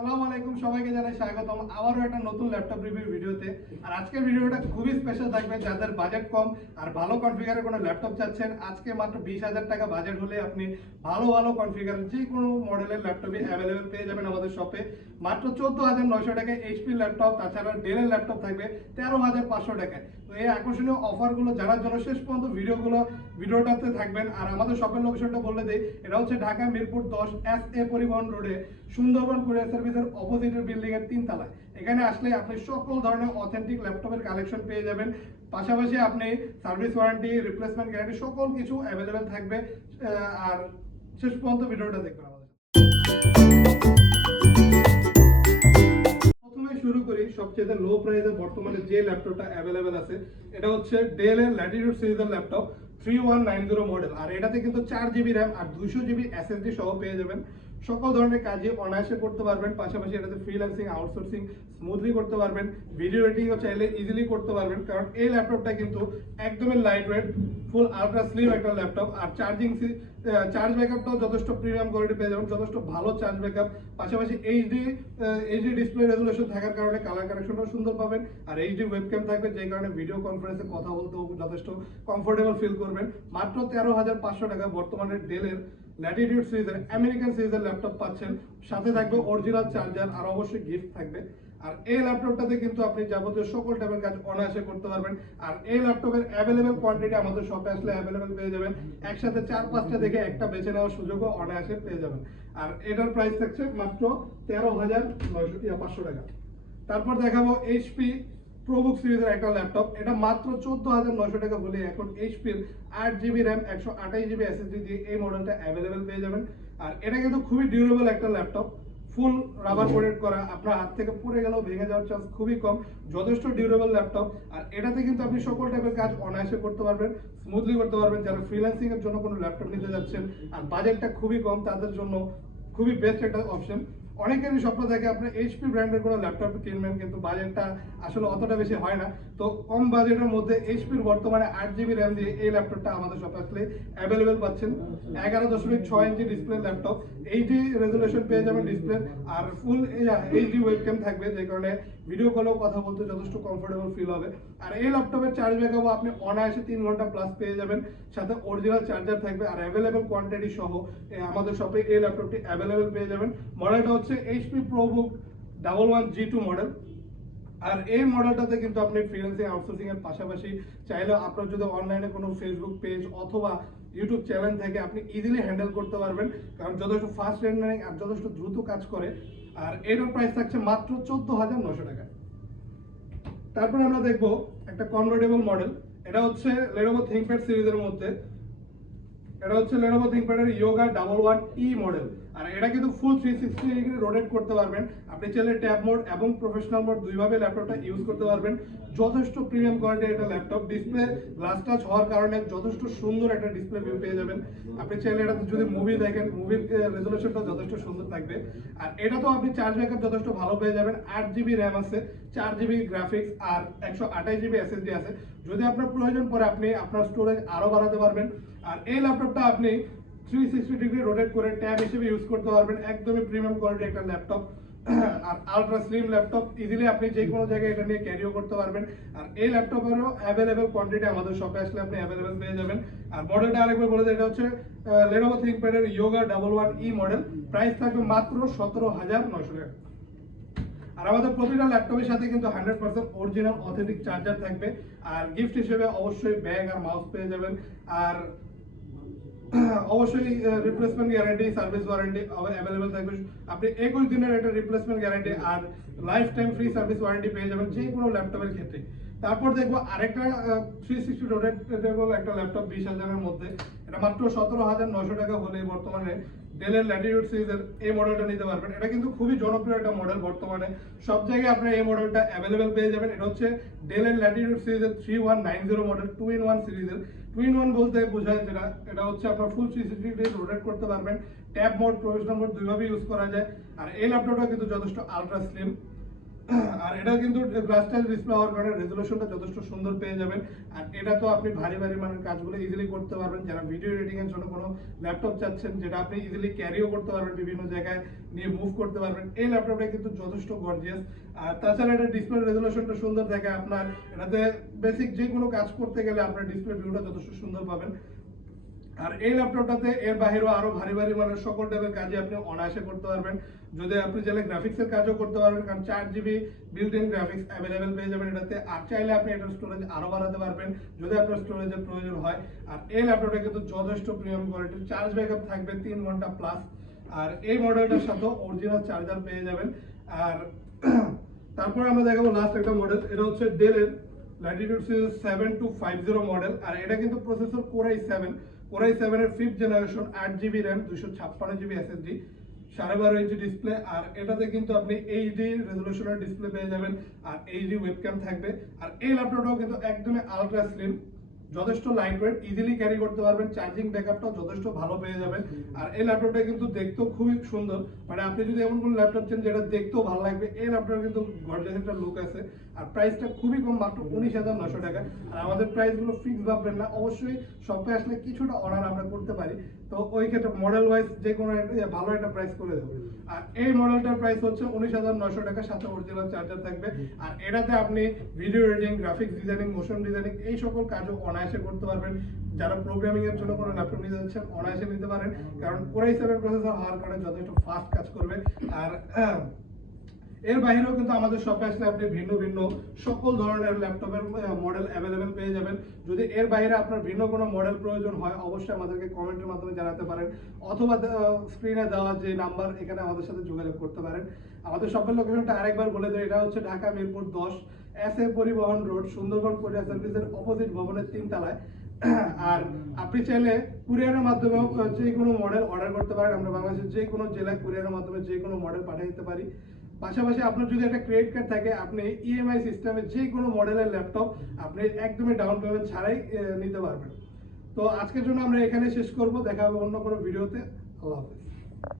আসসালামু আলাইকুম, সবাইকে জানাই স্বাগতম আবারও একটা নতুন ল্যাপটপ রিভিউ ভিডিওতে। আর আজকের ভিডিওটা খুবই স্পেশাল থাকবে যাদের বাজেট কম আর ভালো কনফিগারের কোনো ল্যাপটপ চাচ্ছেন। আজকে মাত্র 20,000 টাকা বাজেট হলে আপনি ভালো ভালো কনফিগারের যে কোনো মডেলের ল্যাপটপই অ্যাভেলেবেল পেয়ে যাবেন আমাদের শপে। মাত্র 14,900 টাকায় এইচপি ল্যাপটপ, তাছাড়া ডেলের ল্যাপটপ থাকবে 13,500 টাকায়। তো এই আকর্ষণীয় অফারগুলো জানার জন্য শেষ পর্যন্ত ভিডিওটাতে থাকবেন। আর আমাদের শপের লোকেশনটা বলে দিই, এটা হচ্ছে ঢাকা মিরপুর 10 SA পরিবহন রোডে সুন্দরবন কুরিয়ার সার্ভিসের অপোজিটের বিল্ডিং এর 3 তলায়। এখানে আসলে আপনি সকল ধরনের অথেন্টিক ল্যাপটপের কালেকশন পেয়ে যাবেন। পাশাপাশি আপনি সার্ভিস ওয়ারেন্টি, রিপ্লেসমেন্ট গ্যারান্টি সকল কিছু অ্যাভেলেবেল থাকবে। আর শেষ পর্যন্ত ভিডিওটা দেখবেন আমাদের। প্রথমে শুরু করি সবচেয়ে লো প্রাইসে বর্তমানে যে ল্যাপটপটা অ্যাভেলেবেল আছে, এটা হচ্ছে ডেল এর ল্যাটিটিউড সিরিজের ল্যাপটপ 3190 মডেল। আর এটাতে কিন্তু 4GB র্যাম আর 200GB SSD সহ পেয়ে যাবেন। সকল ধরনের কাজই অনায়াসে করতে পারবেন। পাশাপাশি এটাতে ফ্রিল্যান্সিং, আউটসোর্সিং স্মুথলি করতে পারবেন। ভিডিও এডিটিংও চাইলে ইজিলি করতে পারবেন, কারণ এই ল্যাপটপটা কিন্তু একদমই লাইট ওয়েট, ফুল আলট্রা স্লিম একটা ল্যাপটপ। আর চার্জ ব্যাকআপটাও যথেষ্ট প্রিমিয়াম কোয়ালিটি পেয়ে যাবেন, যথেষ্ট ভালো চার্জ ব্যাকআপ। পাশাপাশি এইচডি ডিসপ্লে রেজুলেশন থাকার কারণে কালার কারেকশনটাও সুন্দর পাবেন। আর এইচডি ওয়েবক্যাম থাকবে, যে কারণে ভিডিও কনফারেন্সে কথা বলতেও যথেষ্ট কমফোর্টেবল ফিল করবেন। মাত্র 13,500 টাকা বর্তমানে ডেলের ল্যাটিটিউড সিরিজের আমেরিকান সিরিজের ল্যাপটপ পাচ্ছেন। সাথে থাকবে অরিজিনাল চার্জার আর অবশ্যই গিফট থাকবে। আর এই ল্যাপটপটাতে কিন্তু আপনি যাবতীয় সকল টাইপের কাজ অনায়াসে করতে পারবেন। আর এই ল্যাপটপের অ্যাভেলেবেল কোয়ান্টিটি আমাদের শপে আসলে অ্যাভেলেবেল পেয়ে যাবেন। একসাথে 4-5টা দেখে একটা বেছে নেওয়ার সুযোগও অনায়াসে পেয়ে যাবেন। আর এটার প্রাইস থাকছে মাত্র 13,500 টাকা। তারপর দেখাবো এইচপি প্রোবুক সিরিজের একটা ল্যাপটপ। এটা মাত্র 14,900 টাকা হলে এখন এইচপির 8GB র্যাম 128GB SSD দিয়ে এই মডেলটা অ্যাভেলেবেল পেয়ে যাবেন। আর এটা কিন্তু খুবই ডিউরেবল একটা ল্যাপটপ, ফুল রাবার কোটেড করা, আপনার হাত থেকে পড়ে গেলেও ভেঙে যাওয়ার চান্স খুবই কম। যথেষ্ট ডিউরেবল ল্যাপটপ। আর এটাতে কিন্তু আপনি সকল টাইপের কাজ অনায়াসে করতে পারবেন, স্মুথলি করতে পারবেন। যারা ফ্রিল্যান্সিং এর জন্য কোনো ল্যাপটপ নিতে যাচ্ছেন আর বাজেটটা খুবই কম, তাদের জন্য খুবই বেস্ট একটা অপশন। অনেকেরই স্বপ্ন থাকে আপনার এইচপি ব্র্যান্ডের কোনো ল্যাপটপ কিনবেন, কিন্তু বাজেটটা আসলে অতটা বেশি হয় না। তো কম বাজেটের মধ্যে এইচপির বর্তমানে 8GB র্যাম দিয়ে এই ল্যাপটপটা আমাদের শপে আসলে অ্যাভেলেবেল পাচ্ছেন। 11.6 inch display laptop, HD resolution পেয়ে যাবেন ডিসপ্লে। আর ফুল এইচডি ওয়েবক্যাম থাকবে, যে কারণে ভিডিও কলেও কথা বলতে যথেষ্ট কমফোর্টেবল ফিল হবে। আর এই ল্যাপটপের চার্জ ব্যাকআপও আপনি অনায়াসে 3 ঘন্টা প্লাস পেয়ে যাবেন। সাথে অরিজিনাল চার্জার থাকবে আর অ্যাভেলেবেল কোয়ান্টিটি সহ আমাদের শপে এই ল্যাপটপটি অ্যাভেলেবেল পেয়ে যাবেন। মডেলটা হচ্ছে এইচপি প্রোবুক 11G2 মডেল। আর এই মডেলটাতে কিন্তু আপনি ফ্রিল্যান্সিং, আউটসোর্সিং এর পাশাপাশি চাইলে আপনার যদি অনলাইনে কোনো ফেসবুক পেজ অথবা ইউটিউব চ্যানেল থেকে আপনি ইজিলি হ্যান্ডেল করতে পারবেন, কারণ যথেষ্ট ফাস্ট রেন্ডারিং আর যথেষ্ট দ্রুত কাজ করে। আর এটার প্রাইস থাকছে মাত্র 14,900 টাকা। তারপরে আমরা দেখবো একটা কনভার্টেবল মডেল। এটা হচ্ছে Lenovo ThinkPad সিরিজের মধ্যে, এটা হচ্ছে Lenovo ThinkPad এর Yoga 11E মডেল। আর এটা কিন্তু ফুল 360 ডিগ্রি রোটেট করতে পারবেন। আপনি চাইলে ট্যাব মোড এবং প্রফেশনাল মোড দুইভাবে ল্যাপটপটা ইউজ করতে পারবেন। যথেষ্ট প্রিমিয়াম কোয়ালিটির একটা ল্যাপটপ, ডিসপ্লে গ্লাস টাচ হওয়ার কারণে যথেষ্ট সুন্দর একটা ডিসপ্লে ভিউ পেয়ে যাবেন। আপনি চাইলে এটাতে যদি মুভি দেখেন, মুভির রেজুলেশনটা যথেষ্ট সুন্দর থাকবে। আর এটা তো আপনি চার্জ ব্যাকআপ যথেষ্ট ভালো পেয়ে যাবেন। 8GB র্যাম আছে, 4GB গ্রাফিক্স আর 128GB SSD আছে। যদি আপনার প্রয়োজন পড়ে আপনি আপনার স্টোরেজ আরো বাড়াতে পারবেন। আর এই ল্যাপটপটা আপনি 360 ডিগ্রি রোটেট করে ট্যাব হিসেবে ইউজ করতে পারবেন। একদমই প্রিমিয়াম কোয়ালিটি একটা ল্যাপটপ আর আলট্রা স্লিম ল্যাপটপ, ইজিলি আপনি যে কোনো জায়গায় এটা নিয়ে ক্যারিও করতে পারবেন। আর এই ল্যাপটপেরও অ্যাভেলেবেল কোয়ান্টিটি আমাদের শপে আসলে আপনি অ্যাভেলেবেল পেয়ে যাবেন। আর মডেলটা আরেকবার বলে দিই, এটা হচ্ছে Lenovo ThinkPad এর Yoga 11E মডেল। প্রাইস থাকবে মাত্র 17,900 টাকা। আর আমাদের প্রতিটা ল্যাপটপের সাথে কিন্তু 100% অরিজিনাল অথেন্টিক চার্জার থাকবে। আর গিফট হিসেবে অবশ্যই ব্যাগ আর মাউস পেয়ে যাবেন। আর অবশ্যই replacement guarantee, service warranty available থাকবে। আপনি 21 দিনের একটা রিপ্লেসমেন্ট গ্যারান্টি আর life time free service warranty পেয়ে যাবেন যে কোনো ল্যাপটপের ক্ষেত্রে। তারপর দেখবো আরেকটা 360 রোটেটেবল একটা ল্যাপটপ 20,000 এর মধ্যে। এটা মাত্র 17,900 টাকা হলে বর্তমানে ডেলের ল্যাটিটিউড সিরিজের এই মডেলটা নিতে পারবেন। এটা কিন্তু খুবই জনপ্রিয় একটা মডেল, বর্তমানে সব জায়গায় আপনার এই মডেলটা অ্যাভেলেবেল পেয়ে যাবেন। এটা হচ্ছে ডেলের ল্যাটিটিউড সিরিজের 3190 মডেল 2-in-1 সিরিজের। 2-in-1 বলতে বোঝায় যেটা, এটা হচ্ছে আপনার ফুল 360 ডিগ্রি রোটেট করতে পারবেন। ট্যাব মোড, প্রফেশনাল মোড দুইভাবে ইউজ করা যায়। আর এই ল্যাপটপটা কিন্তু যথেষ্ট আলট্রা স্লিম। আর এটা কিন্তু গ্লাস টাচ ডিসপ্লে হওয়ার কারণে রেজোলিউশনটা যথেষ্ট সুন্দর পেয়ে যাবেন। আর এটা তো আপনি ভারী ভারী মানের কাজগুলো ইজিলি করতে পারবেন, যারা ভিডিও এডিটিং এর জন্য কোনো ল্যাপটপ চাচ্ছেন যেটা আপনি ইজিলি ক্যারিও করতে পারবেন, বিভিন্ন জায়গায় নিয়ে মুভ করতে পারবেন, এই ল্যাপটপটা কিন্তু যথেষ্ট গর্জিয়াস। আর তাছাড়া এটা ডিসপ্লে রেজোলিউশনটা সুন্দর থাকে, আপনার এটাতে বেসিক যে কোনো কাজ করতে গেলে আপনার ডিসপ্লে ভিউটা যথেষ্ট সুন্দর পাবেন। আর এই ল্যাপটপটাতে এর বাইরেও আরো ভারী ভারী মানের সকল টাইপের কাজই আপনি অনায়াসে করতে পারবেন। যদি আপনি চাইলে গ্রাফিক্সের কাজও করতে পারবেন, কারণ 4GB built in graphics available পেয়ে যাবেন এটাতে। আর চাইলে আপনি এটার স্টোরেজ আরো বাড়াতে পারবেন যদি আপনার স্টোরেজের প্রয়োজন হয়। আর এই ল্যাপটপটা কিন্তু যথেষ্ট প্রিমিয়াম কোয়ালিটির, চার্জ ব্যাকআপ থাকবে 3 ঘন্টা প্লাস। আর এই মডেলটার সাথে অরিজিনাল চার্জার পেয়ে যাবেন। আর তারপর আমরা দেখাবো লাস্ট একটা মডেল, এটা হচ্ছে ডেলের ল্যাটিটিউড সিরিজ 7250 মডেল। আর এটা কিন্তু প্রসেসর Core i7 এর 5th generation, 8GB RAM, 256GB SSD, 12.5 inch display. আর এটাতে কিন্তু আপনি এইচডি রেজোলিউশনের ডিসপ্লে পেয়ে যাবেন, আর এইচডি ওয়েবক্যাম থাকবে। আর এই ল্যাপটপটাও কিন্তু একদমই আলট্রা স্লিম, যথেষ্ট লাইট ওয়েট, ইজিলি ক্যারি করতে পারবেন, চার্জিং ব্যাকআপটাও যথেষ্ট ভালো পেয়ে যাবেন। আর এই ল্যাপটপটা কিন্তু দেখতেও খুবই সুন্দর, মানে আপনি যদি এমন কোনো ল্যাপটপ চান যেটা দেখতেও ভালো লাগবে, এই ল্যাপটপের কিন্তু গর্জিয়াস একটা লুক আছে। আর প্রাইসটা খুবই কম, মাত্র 19,900 টাকা। আর আমাদের প্রাইসগুলো ফিক্স ভাববেন না, অবশ্যই শপে আসলে কিছুটা অনার আমরা করতে পারি, তো ওই ক্ষেত্রে মডেল ওয়াইজ যে কোনো ভালো একটা প্রাইস করে দেবো। আর এই মডেলটার প্রাইস হচ্ছে 19,900 টাকা, সাথে অরিজিনাল চার্জার থাকবে। আর এটাতে আপনি video editing, graphics designing, motion designing এই সকল কাজও অনায়াসে করতে পারবেন। যারা প্রোগ্রামিং এর জন্য কোনো ল্যাপটপ নিতে যাচ্ছেন অনায়াসে নিতে পারেন, কারণ Core i7 প্রসেসর হওয়ার কারণে যথেষ্ট ফাস্ট কাজ করবে। আর এর বাইরেও কিন্তু আমাদের শপে আসলে আপনি ভিন্ন ভিন্ন সকল ধরনের ল্যাপটপের মডেল অ্যাভেলেবেল পেয়ে যাবেন। যদি এর বাইরে আপনার ভিন্ন কোনো মডেল প্রয়োজন হয়, অবশ্যই আমাদেরকে কমেন্টের মাধ্যমে জানাতে পারেন, অথবা স্ক্রিনে দেওয়া যে নাম্বার এখানে আমাদের সাথে যোগাযোগ করতে পারেন। আমাদের শপের লোকেশনটা আরেকবার বলে দেয়, এটা হচ্ছে ঢাকা মিরপুর 10 SA পরিবহন রোড, সুন্দরবন কোরিয়ার সার্ভিসের অপোজিট ভবনের 3 তলায়। আর আপনি চাইলে কুরিয়ারের মাধ্যমেও যে কোনো মডেল অর্ডার করতে পারেন, আমরা বাংলাদেশের যে কোনো জেলায় কুরিয়ারের মাধ্যমে যে কোনো মডেল পাঠিয়ে দিতে পারি। পাশাপাশি আপনার যদি একটা ক্রেডিট কার্ড থাকে, আপনি ইএমআই সিস্টেমে যে কোনো মডেলের ল্যাপটপ আপনি একদমই ডাউন পেমেন্ট ছাড়াই নিতে পারবেন। তো আজকের জন্য আমরা এখানে শেষ করব, দেখা হবে অন্য কোনো ভিডিওতে। আল্লাহ হাফেজ।